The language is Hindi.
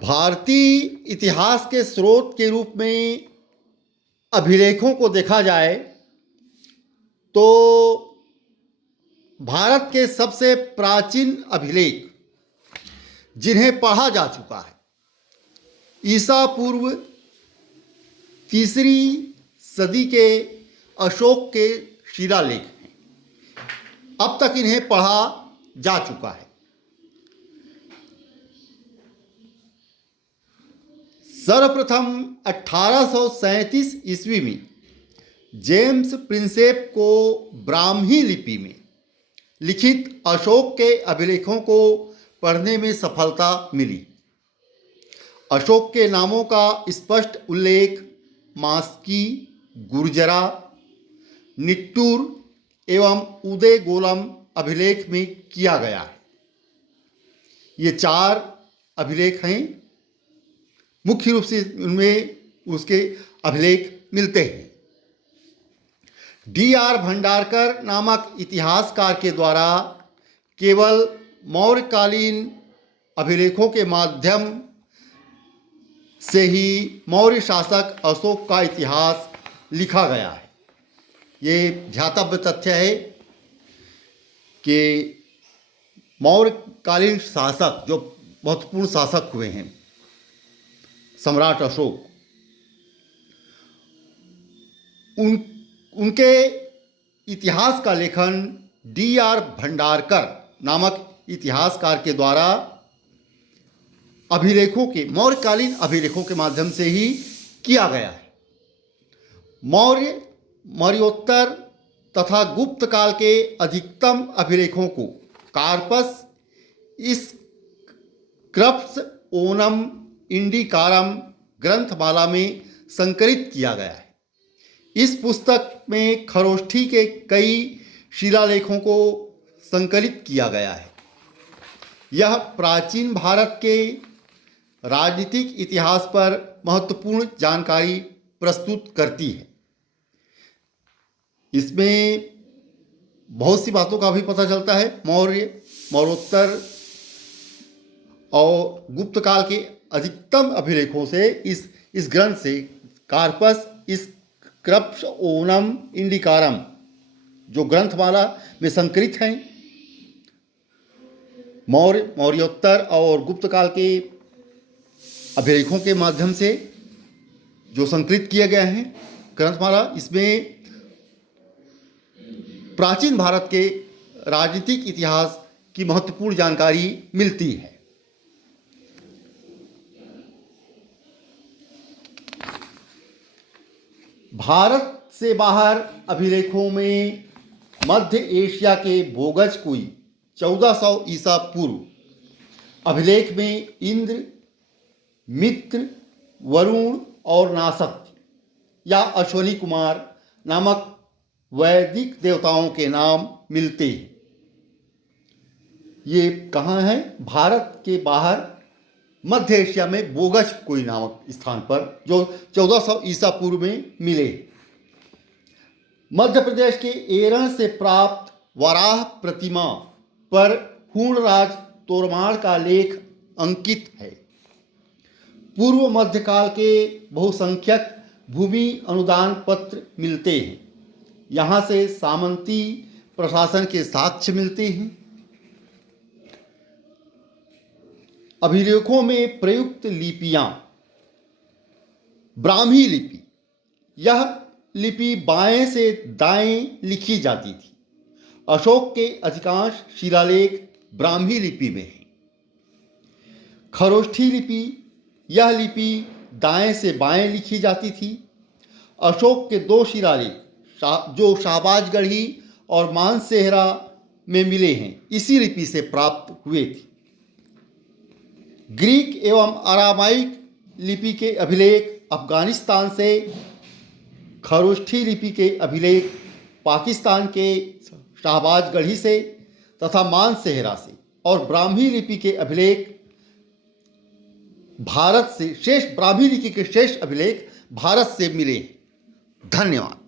भारतीय इतिहास के स्रोत के रूप में अभिलेखों को देखा जाए तो भारत के सबसे प्राचीन अभिलेख जिन्हें पढ़ा जा चुका है ईसा पूर्व तीसरी सदी के अशोक के शिलालेख हैं। अब तक इन्हें पढ़ा जा चुका है। सर्वप्रथम 1837 ईस्वी में जेम्स प्रिंसेप को ब्राह्मी लिपि में लिखित अशोक के अभिलेखों को पढ़ने में सफलता मिली। अशोक के नामों का स्पष्ट उल्लेख मास्की, गुर्जरा, निट्टूर एवं उदयगोलम अभिलेख में किया गया है। ये 4 अभिलेख हैं। मुख्य रूप से उनमें उसके अभिलेख मिलते हैं। D.R. भंडारकर नामक इतिहासकार के द्वारा केवल मौर्यकालीन अभिलेखों के माध्यम से ही मौर्य शासक अशोक का इतिहास लिखा गया है। ये ध्यातव्य तथ्य है कि मौर्यकालीन शासक जो महत्वपूर्ण शासक हुए हैं, सम्राट अशोक, उनके इतिहास का लेखन D.R. भंडारकर नामक इतिहासकार के द्वारा अभिलेखों के मौर्यकालीन अभिलेखों के माध्यम से ही किया गया है। मौर्योत्तर तथा गुप्त काल के अधिकतम अभिलेखों को कार्पस स्क्रप्स ओनम इंडिकारम ग्रंथमाला में संकलित किया गया है। इस पुस्तक में खरोष्ठी के कई शिलालेखों को संकलित किया गया है। यह प्राचीन भारत के राजनीतिक इतिहास पर महत्वपूर्ण जानकारी प्रस्तुत करती है। इसमें बहुत सी बातों का भी पता चलता है। मौर्योत्तर और गुप्त काल के अधिकतम अभिलेखों से इस ग्रंथ से कार्पस स्क्रप्स ओनम इंडिकारम जो ग्रंथमाला में संकलित हैं, मौर्योत्तर और गुप्त काल के अभिलेखों के माध्यम से जो संकलित किए गए हैं ग्रंथमाला, इसमें प्राचीन भारत के राजनीतिक इतिहास की महत्वपूर्ण जानकारी मिलती है। भारत से बाहर अभिलेखों में मध्य एशिया के बोगज कुई 1400 ईसा पूर्व अभिलेख में इंद्र, मित्र, वरुण और नासक या अश्वनी कुमार नामक वैदिक देवताओं के नाम मिलते हैं। ये कहाँ है? भारत के बाहर मध्य एशिया में बोगज कोई नामक स्थान पर, जो 1400 ईसा पूर्व में मिले। मध्य प्रदेश के एरन से प्राप्त वराह प्रतिमा पर हूणराज तोरमाड़ का लेख अंकित है। पूर्व मध्यकाल के बहुसंख्यक भूमि अनुदान पत्र मिलते हैं। यहाँ से सामंती प्रशासन के साक्ष्य मिलते हैं। अभिलेखों में प्रयुक्त लिपियाँ ब्राह्मी लिपि, यह लिपि बाएं से दाएं लिखी जाती थी। अशोक के अधिकांश शिलालेख ब्राह्मी लिपि में हैं। खरोष्ठी लिपि, यह लिपि दाएं से बाएं लिखी जाती थी। अशोक के 2 शिलालेख जो शाहबाजगढ़ी और मानसेहरा में मिले हैं, इसी लिपि से प्राप्त हुए थे। ग्रीक एवं अरामाइक लिपि के अभिलेख अफगानिस्तान से, खरोष्ठी लिपि के अभिलेख पाकिस्तान के शाहबाजगढ़ी से तथा मानसेहरा से, और ब्राह्मी लिपि के अभिलेख भारत से, ब्राह्मी लिपि के शेष अभिलेख भारत से मिले। धन्यवाद।